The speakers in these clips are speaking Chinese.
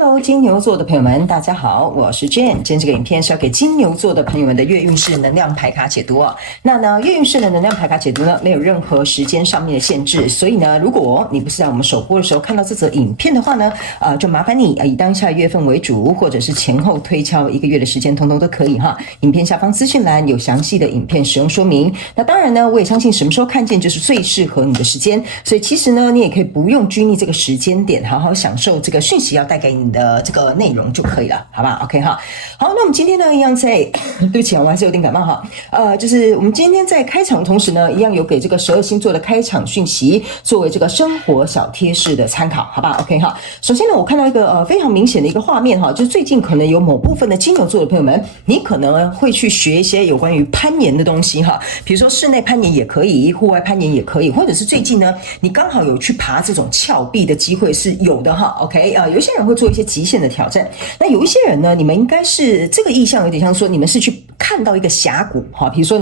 Hello， 金牛座的朋友们，大家好，我是 Jane。今天这个影片是要给金牛座的朋友们的月运势能量牌卡解读哦。那呢，月运势的能量牌卡解读呢，没有任何时间上面的限制，所以呢，如果你不是在我们首播的时候看到这则影片的话呢，就麻烦你以当下月份为主，或者是前后推敲1个月的时间，通通都可以哈。影片下方资讯栏有详细的影片使用说明。那当然呢，我也相信什么时候看见就是最适合你的时间，所以其实呢，你也可以不用拘泥这个时间点，好好享受这个讯息要带给你的这个内容就可以了，好吧 ？OK 哈。好，那我们今天呢，一样在，对不起啊，我还是有点感冒哈。就是我们今天在开场的同时呢，一样有给这个12星座的开场讯息，作为这个生活小贴士的参考，好吧 ？OK 哈。首先呢，我看到一个非常明显的一个画面哈，就是最近可能有某部分的金牛座的朋友们，你可能会去学一些有关于攀岩的东西哈，比如说室内攀岩也可以，户外攀岩也可以，或者是最近呢，你刚好有去爬这种峭壁的机会是有的哈。OK 有一些人会做一些极限的挑战，那有一些人呢，你们应该是这个意向有点像说你们是去看到一个峡谷哈，比如说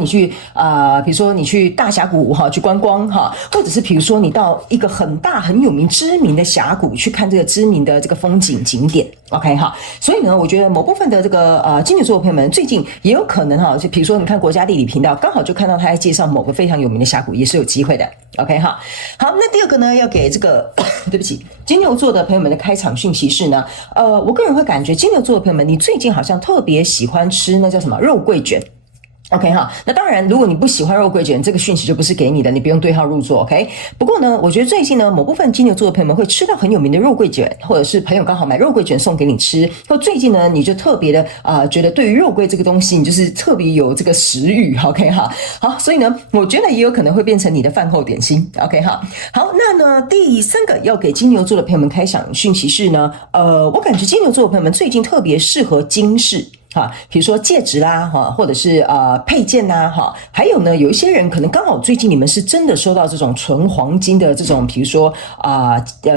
你去大峡谷哈去观光哈，或者是比如说你到一个很大很有名知名的峡谷去看这个知名的这个风景景点 OK 哈，所以呢，我觉得某部分的这个金牛座的朋友们最近也有可能哈，就比如说你看国家地理频道刚好就看到他在介绍某个非常有名的峡谷，也是有机会的 OK 哈。好，那第二个呢，要给这个对不起金牛座的朋友们的开场讯息是呢，我个人会感觉金牛座的朋友们，你最近好像特别喜欢吃那叫什么肉桂卷。OK 哈，那当然，如果你不喜欢肉桂卷，这个讯息就不是给你的，你不用对号入座。OK， 不过呢，我觉得最近呢，某部分金牛座的朋友们会吃到很有名的肉桂卷，或者是朋友刚好买肉桂卷送给你吃，或最近呢，你就特别的觉得对于肉桂这个东西，你就是特别有这个食欲。OK 哈，好，所以呢，我觉得也有可能会变成你的饭后点心。OK 哈，好，那呢，第三个要给金牛座的朋友们开场讯息是呢，我感觉金牛座的朋友们最近特别适合金饰。比如说戒指啦，或者是配件啦，还有呢，有一些人可能刚好最近你们是真的收到这种纯黄金的这种，比如说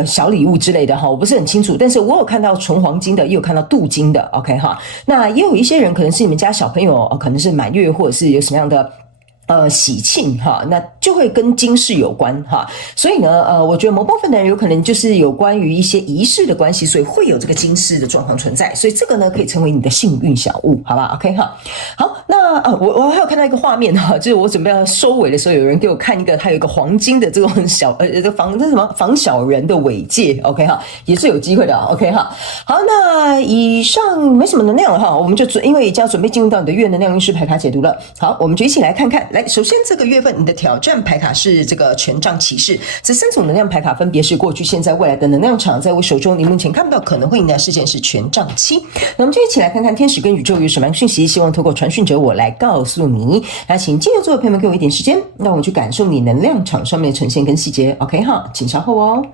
小礼物之类的哈，我不是很清楚，但是我有看到纯黄金的，也有看到镀金的 ，OK 哈。那也有一些人可能是你们家小朋友，可能是满月或者是有什么样的。喜庆哈，那就会跟金饰有关哈，所以呢，我觉得某部分的人有可能就是有关于一些仪式的关系，所以会有这个金饰的状况存在，所以这个呢可以成为你的幸运小物，好吧 ？OK 哈，好，那我还有看到一个画面哈，就是我准备要收尾的时候，有人给我看一个，它有一个黄金的这种防小人的尾戒 ，OK 哈，也是有机会的 ，OK 哈。好，那以上没什么能量了哈，我们就因为已经要准备进入到你的月能量运势牌卡解读了，好，我们就一起来看看。首先这个月份你的挑战牌卡是这个权杖骑士，这3种能量牌卡分别是过去、现在、未来的能量场，在我手中你目前看不到可能会迎来的事件是权杖7。那我们就一起来看看天使跟宇宙有什么样的讯息，希望透过传讯者我来告诉你。那请金牛座的朋友们给我一点时间，让我去感受你能量场上面的呈现跟细节 OK 哈，请稍后哦。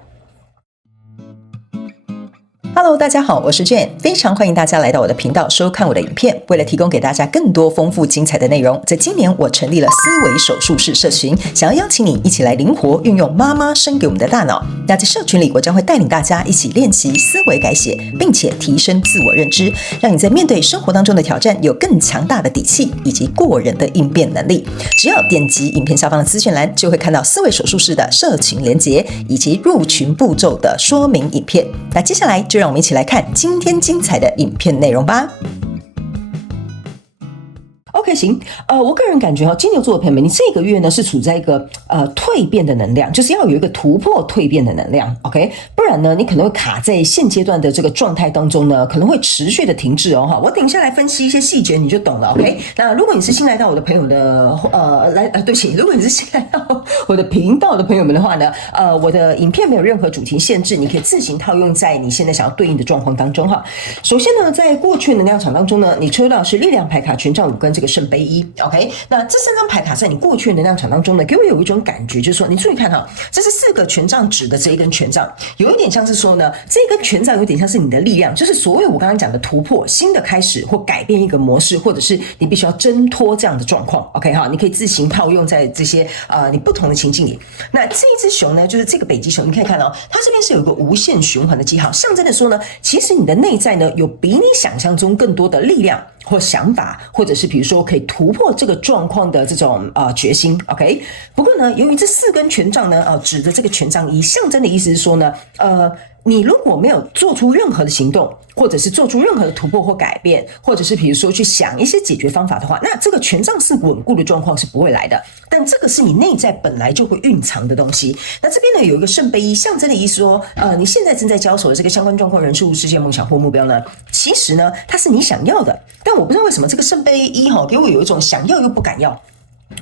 Hello， 大家好，我是 Jane， 非常欢迎大家来到我的频道收看我的影片。为了提供给大家更多丰富精彩的内容，在今年我成立了思维手术室社群，想要邀请你一起来灵活运用妈妈生给我们的大脑。那在社群里，我将会带领大家一起练习思维改写，并且提升自我认知，让你在面对生活当中的挑战有更强大的底气以及过人的应变能力。只要点击影片下方的资讯栏，就会看到思维手术室的社群连结以及入群步骤的说明影片。那接下来就让我们一起来看今天精彩的影片内容吧。OK， 行，我个人感觉金牛座的朋友们，你这个月呢是处在一个蜕变的能量，就是要有一个突破蜕变的能量 ，OK， 不然呢，你可能会卡在现阶段的这个状态当中呢，可能会持续的停滞哦，哈，我等一下来分析一些细节，你就懂了 ，OK。那如果你是新来到我的朋友的对不起，如果你是新来到我的频道的朋友们的话呢，我的影片没有任何主题限制，你可以自行套用在你现在想要对应的状况当中哈。首先呢，在过去能量场当中呢，你抽到的是力量牌卡、权杖5跟这个圣杯1 ，OK， 那这3张牌卡在你过去的能量场当中呢，给我有一种感觉，就是说，你注意看哈，这是4个权杖指的这一根权杖，有一点像是说呢，这根权杖有点像是你的力量，就是所谓我刚刚讲的突破、新的开始或改变一个模式，或者是你必须要挣脱这样的状况 ，OK 哈，你可以自行套用在这些你不同的情境里。那这一只熊呢，就是这个北极熊，你可以看到它这边是有一个无限循环的记号，象征的说呢，其实你的内在呢有比你想象中更多的力量或想法，或者是比如说可以突破这个状况的这种决心 ，OK。不过呢，由于这4根权杖呢指的这个权杖1，象征的意思是说呢，你如果没有做出任何的行动，或者是做出任何的突破或改变，或者是比如说去想一些解决方法的话，那这个权杖四稳固的状况是不会来的。但这个是你内在本来就会蕴藏的东西。那这边呢有一个圣杯一，象征的意思说，你现在正在交手的这个相关状况、人事物、事件、梦想或目标呢，其实呢它是你想要的，但我不知道为什么这个圣杯一给我有一种想要又不敢要。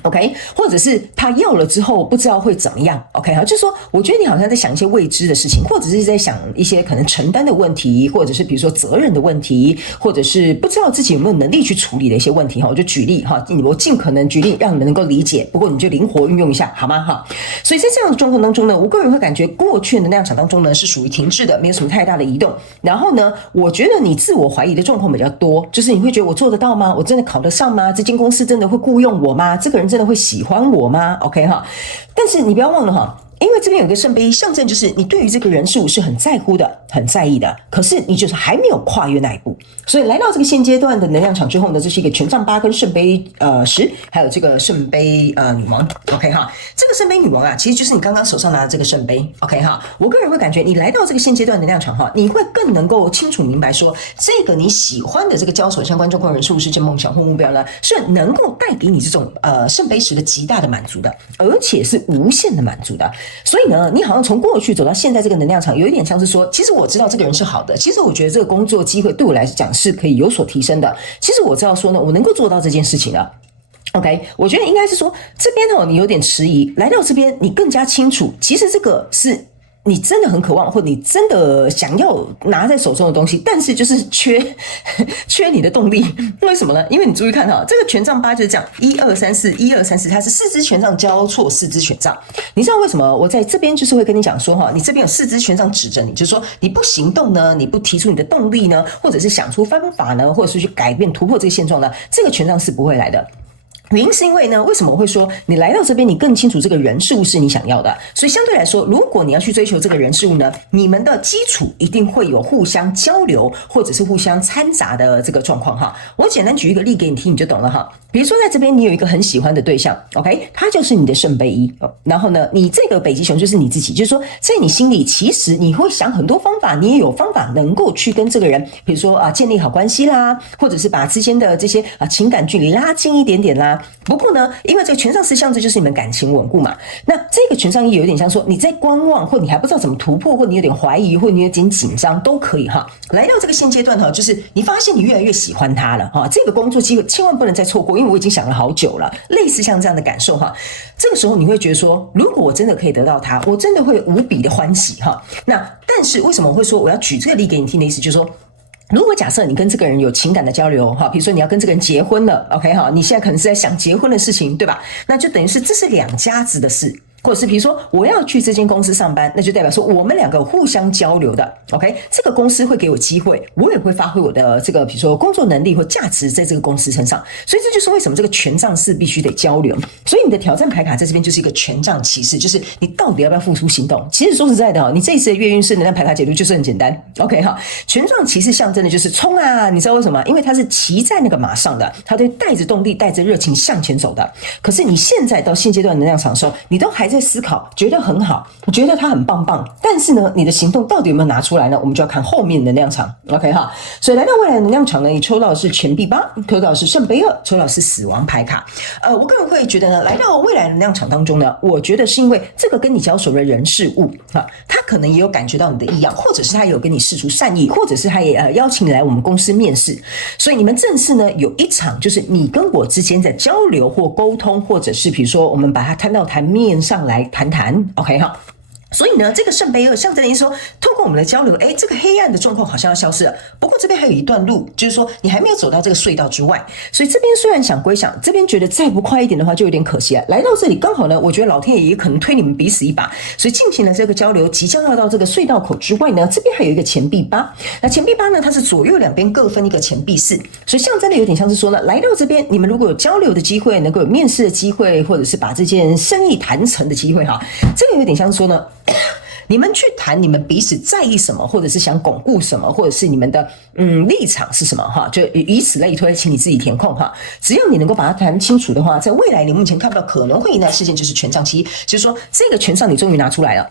OK， 或者是他要了之后不知道会怎么样 ，OK 就是说，我觉得你好像在想一些未知的事情，或者是在想一些可能承担的问题，或者是比如说责任的问题，或者是不知道自己有没有能力去处理的一些问题我就举例我尽可能举例让你们能够理解，不过你就灵活运用一下好吗所以在这样的状况当中呢，我个人会感觉过去的能量场当中呢是属于停滞的，没有什么太大的移动。然后呢，我觉得你自我怀疑的状况比较多，就是你会觉得我做得到吗？我真的考得上吗？这间公司真的会雇佣我吗？这个人真的会喜欢我吗 ？OK 但是你不要忘了因为这边有个圣杯，象征就是你对于这个人事物是很在乎的、很在意的，可是你就是还没有跨越那一步。所以来到这个现阶段的能量场之后呢，这是一个权杖8跟圣杯10，还有这个圣杯女王 ，OK 这个圣杯女王其实就是你刚刚手上拿的这个圣杯 ，OK 我个人会感觉你来到这个现阶段能量场你会更能够清楚明白说，这个你喜欢的这个交手相关状况、人事物、事件、梦想或目标呢，是能够带给你这种圣杯10的极大的满足的，而且是无限的满足的。所以呢，你好像从过去走到现在这个能量场，有一点像是说，其实我知道这个人是好的，其实我觉得这个工作机会对我来讲是可以有所提升的，其实我知道说呢，我能够做到这件事情的。OK， 我觉得应该是说这边你有点迟疑，来到这边你更加清楚，其实这个是你真的很渴望，或你真的想要拿在手中的东西，但是就是缺你的动力。为什么呢？因为你注意看这个权杖8就是这样，1、2、3、4， 1、2、3、4，它是4支权杖交错，4支权杖。你知道为什么我在这边就是会跟你讲说你这边有4支权杖指着你，就是说你不行动呢，你不提出你的动力呢，或者是想出方法呢，或者是去改变突破这个现状呢，这个权杖是不会来的。原因是因为呢，为什么我会说你来到这边，你更清楚这个人事物是你想要的，所以相对来说，如果你要去追求这个人事物呢，你们的基础一定会有互相交流或者是互相掺杂的这个状况我简单举一个例给你听，你就懂了比如说在这边你有一个很喜欢的对象 ，OK， 他就是你的圣杯1，然后呢，你这个北极熊就是你自己，就是说在你心里其实你会想很多方法，你也有方法能够去跟这个人，比如说建立好关系啦，或者是把之间的这些情感距离拉近一点点啦。不过呢，因为这个权杖4象征就是你们感情稳固嘛，那这个权杖1有点像说你在观望，或你还不知道怎么突破，或你有点怀疑，或你有点紧张都可以来到这个现阶段就是你发现你越来越喜欢他了这个工作机会千万不能再错过，因为我已经想了好久了，类似像这样的感受这个时候你会觉得说，如果我真的可以得到他，我真的会无比的欢喜那但是为什么我会说我要举这个例给你听的意思，就是说如果假设你跟这个人有情感的交流比如说你要跟这个人结婚了 OK 你现在可能是在想结婚的事情对吧，那就等于是这是两家子的事，或者是比如说我要去这间公司上班，那就代表说我们两个互相交流的 OK， 这个公司会给我机会，我也会发挥我的这个比如说工作能力或价值在这个公司身上，所以这就是为什么这个权杖4必须得交流。所以你的挑战牌卡在这边就是一个权杖骑士，就是你到底要不要付出行动。其实说实在的你这一次的月运势能量牌卡解读就是很简单 OK 权杖骑士象征的就是冲啊，你知道为什么吗？因为他是骑在那个马上的，他会带着动力带着热情向前走的。可是你现在到现阶段能量场的时候，你都还在思考，觉得很好，觉得他很棒棒，但是呢你的行动到底有没有拿出来呢？我们就要看后面能量场 OK 所以来到未来的能量场呢，你抽到的是钱币8，抽到的是圣杯2，抽到的是死亡牌卡。我个人会觉得呢，来到未来的能量场当中呢，我觉得是因为这个跟你交手的人事物他可能也有感觉到你的异样，或者是他有跟你释出善意，或者是他也邀请你来我们公司面试，所以你们正式呢有一场就是你跟我之间的交流或沟通，或者是比如说我们把它摊到台面上来谈谈 OK 所以呢，这个圣杯2象征的意思说，透过我们的交流，这个黑暗的状况好像要消失了。不过这边还有一段路，就是说你还没有走到这个隧道之外。所以这边虽然想归想，这边觉得再不快一点的话就有点可惜了。来到这里刚好呢，我觉得老天爷也可能推你们彼此一把，所以进行了这个交流，即将要到这个隧道口之外呢，这边还有一个钱币8。那钱币8呢，它是左右两边各分一个钱币4，所以象征的有点像是说呢，来到这边你们如果有交流的机会，能够有面试的机会，或者是把这件生意谈成的机会这个有点像是说呢。你们去谈你们彼此在意什么，或者是想巩固什么，或者是你们的立场是什么就以此类推，请你自己填空只要你能够把它谈清楚的话，在未来你目前看不到可能会迎来事件就是权杖7，就是说这个权杖你终于拿出来了。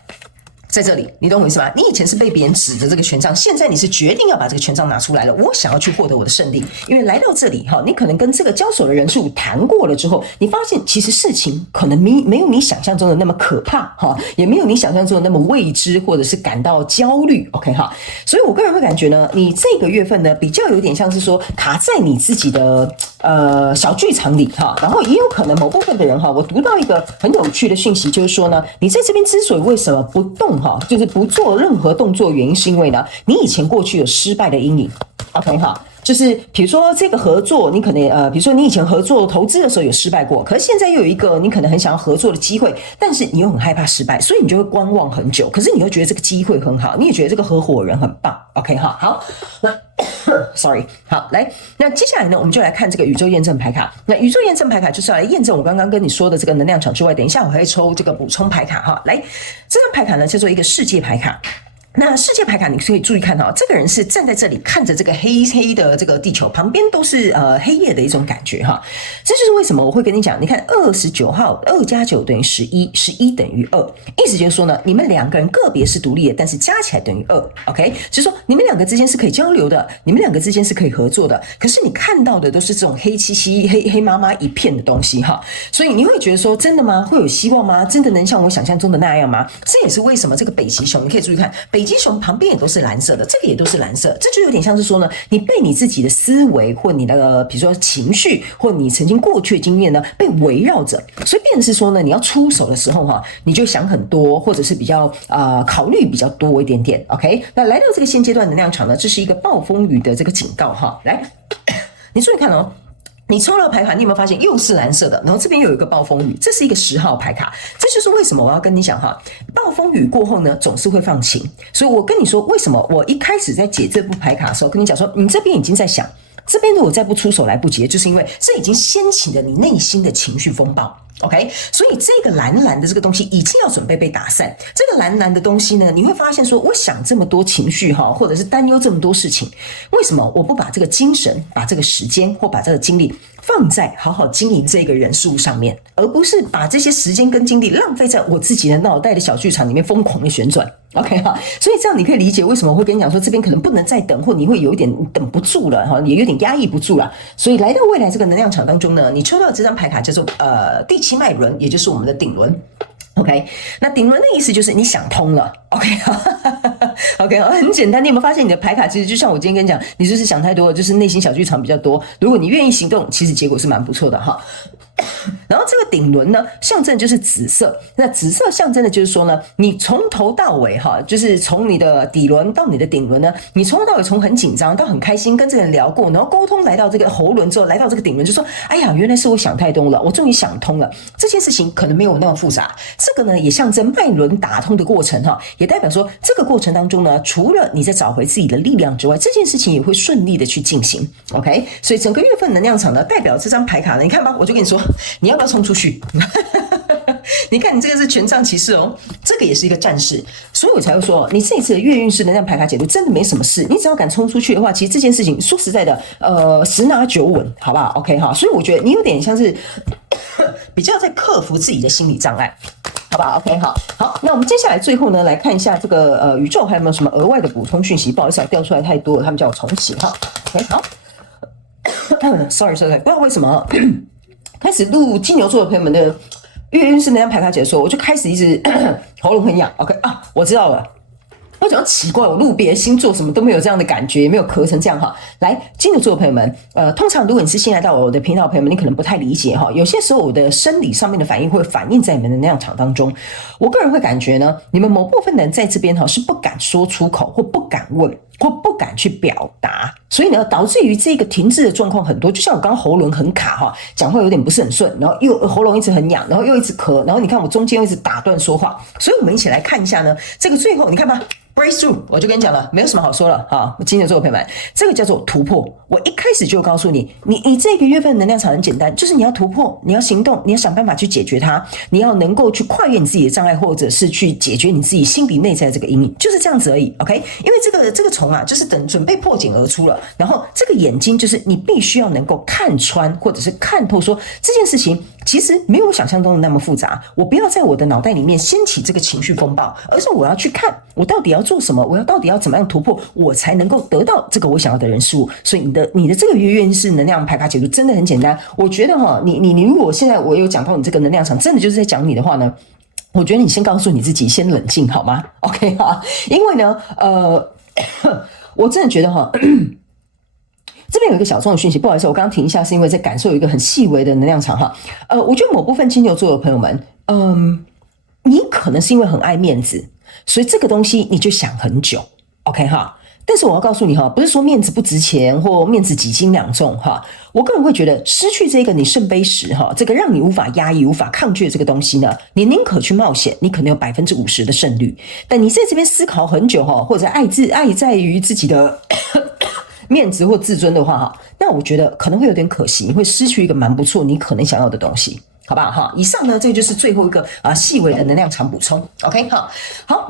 在这里，你懂我意思吗？你以前是被别人指着这个权杖，现在你是决定要把这个权杖拿出来了。我想要去获得我的胜利，因为来到这里哈，你可能跟这个交手的人数谈过了之后，你发现其实事情可能没有你想象中的那么可怕哈，也没有你想象中的那么未知，或者是感到焦虑。OK 哈，所以我个人会感觉呢，你这个月份呢，比较有点像是说卡在你自己的小剧场里哈，然后也有可能某部分的人哈，我读到一个很有趣的讯息，就是说呢，你在这边之所以为什么不动哈，就是不做任何动作，原因是因为呢，你以前过去有失败的阴影。OK 哈，就是比如说这个合作，你可能比如说你以前合作投资的时候有失败过，可是现在又有一个你可能很想要合作的机会，但是你又很害怕失败，所以你就会观望很久。可是你又觉得这个机会很好，你也觉得这个合伙人很棒。OK 哈，好。Sorry， 好，来，那接下来呢，我们就来看这个宇宙验证牌卡。那宇宙验证牌卡就是要来验证我刚刚跟你说的这个能量场之外，等一下我还会抽这个补充牌卡哈。来，这张牌卡呢叫做一个世界牌卡。那世界牌卡你可以注意看哈，这个人是站在这里看着这个黑黑的这个地球，旁边都是黑夜的一种感觉哈。这就是为什么我会跟你讲，你看29号2加9等于11，11等于2，意思就是说呢，你们两个人个别是独立的，但是加起来等于2。OK， 就是说你们两个之间是可以交流的，你们两个之间是可以合作的。可是你看到的都是这种黑漆漆、黑麻麻一片的东西哈，所以你会觉得说，真的吗？会有希望吗？真的能像我想象中的那样吗？这也是为什么这个北极熊，你可以注意看北极熊旁边也都是蓝色的，这个也都是蓝色，这就有点像是说呢，你被你自己的思维或你的比如说情绪或你曾经过去的经验呢被围绕着，所以变成是说呢，你要出手的时候哈，你就想很多，或者是比较考虑比较多一点点。OK， 那来到这个现阶段能量场呢，这是一个暴风雨的这个警告哈，来，你注意看哦。你抽到牌卡，你有没有发现又是蓝色的？然后这边又有一个暴风雨，这是一个10号牌卡。这就是为什么我要跟你讲哈，暴风雨过后呢，总是会放晴。所以我跟你说，为什么我一开始在解这部牌卡的时候，跟你讲说，你这边已经在想，这边如果再不出手来不及，就是因为这已经掀起了你内心的情绪风暴。OK， 所以这个蓝蓝的这个东西已经要准备被打散。这个蓝蓝的东西呢，你会发现说，我想这么多情绪哈，或者是担忧这么多事情，为什么我不把这个精神、把这个时间或把这个精力放在好好经营这个人事物上面，而不是把这些时间跟精力浪费在我自己的脑袋的小剧场里面疯狂的旋转。OK 哈，所以这样你可以理解为什么我会跟你讲说，这边可能不能再等，或你会有一点等不住了哈，也有点压抑不住了。所以来到未来这个能量场当中呢，你抽到这张牌卡叫做第7脉轮，也就是我们的顶轮。OK， 那顶轮的意思就是你想通了。OK， 很简单。你有没有发现你的牌卡其实就像我今天跟你讲，你就是想太多了，就是内心小剧场比较多。如果你愿意行动，其实结果是蛮不错的哈。然后这个顶轮呢，象征就是紫色。那紫色象征的就是说呢，你从头到尾哈，就是从你的底轮到你的顶轮呢，你从头到尾从很紧张到很开心，跟这个人聊过，然后沟通来到这个喉轮之后，来到这个顶轮，就说：哎呀，原来是我想太多了，我终于想通了。这件事情可能没有那么复杂。这个呢，也象征脉轮打通的过程哈，也代表说这个过程当中呢，除了你在找回自己的力量之外，这件事情也会顺利的去进行。OK， 所以整个月份能量场呢，代表这张牌卡呢，你看吧，我就跟你说。你要不要冲出去？你看，你这个是权杖骑士哦，这个也是一个战士，所以我才会说，你这一次的月运势能量牌卡解读真的没什么事，你只要敢冲出去的话，其实这件事情说实在的，10拿9稳，好不好 ？OK 哈，所以我觉得你有点像是比较在克服自己的心理障碍。好不好 ？OK， 好，那我们接下来最后呢，来看一下这个宇宙还有没有什么额外的补充讯息？不好意思，掉出来太多了，他们叫我重启哈。OK， 好，sorry， 不知道为什么。开始录金牛座的朋友们的月运势能量牌卡解说，我就开始一直喉咙很痒。OK 啊，我知道了。我讲奇怪，我录别的星座什么都没有这样的感觉，也没有咳成这样哈。来，金牛座的朋友们，通常如果你是新来到我的频道的朋友们，你可能不太理解哈。有些时候我的生理上面的反应会反映在你们的能量场当中。我个人会感觉呢，你们某部分的人在这边哈是不敢说出口，或不敢问，或不敢去表达，所以呢，导致于这个停滞的状况很多。就像我刚刚喉咙很卡哈，讲话有点不是很顺，然后又喉咙一直很痒，然后又一直咳，然后你看我中间又一直打断说话。所以我们一起来看一下呢，这个最后你看吧。Breakthrough， 我就跟你讲了，没有什么好说了哈。金牛座的朋友们，这个叫做突破。我一开始就告诉你，你这个月份的能量场很简单，就是你要突破，你要行动，你要想办法去解决它，你要能够去跨越你自己的障碍，或者是去解决你自己心理内在的这个阴影，就是这样子而已。OK， 因为这个虫啊，就是准备破茧而出了。然后这个眼睛就是你必须要能够看穿，或者是看透说这件事情其实没有我想象中的那么复杂。我不要在我的脑袋里面掀起这个情绪风暴，而是我要去看我到底要做什么，我到底要怎么样突破，我才能够得到这个我想要的人事物。所以你的这个月运势能量牌卡解读真的很简单。我觉得你如果现在我有讲到你这个能量场，真的就是在讲你的话呢，我觉得你先告诉你自己，先冷静好吗 ？OK 哈，因为呢，我真的觉得这边有一个小众的讯息，不好意思，我刚刚停一下，是因为在感受有一个很细微的能量场哈。我觉得某部分金牛座的朋友们，你可能是因为很爱面子，所以这个东西你就想很久 ，OK 哈。但是我要告诉你不是说面子不值钱或面子几斤两重我个人会觉得失去这个你圣杯十这个让你无法压抑无法抗拒的这个东西呢，你宁可去冒险，你可能有50%的胜率，但你在这边思考很久或者爱在于自己的面子或自尊的话那我觉得可能会有点可惜，你会失去一个蛮不错你可能想要的东西，好不好以上呢，这个就是最后一个细微的能量场补充 ，OK 好，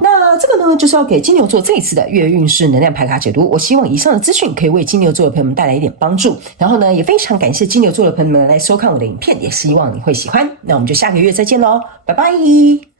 那这个呢就是要给金牛座这一次的月运势能量牌卡解读。我希望以上的资讯可以为金牛座的朋友们带来一点帮助，然后呢也非常感谢金牛座的朋友们来收看我的影片，也希望你会喜欢。那我们就下个月再见咯，拜拜。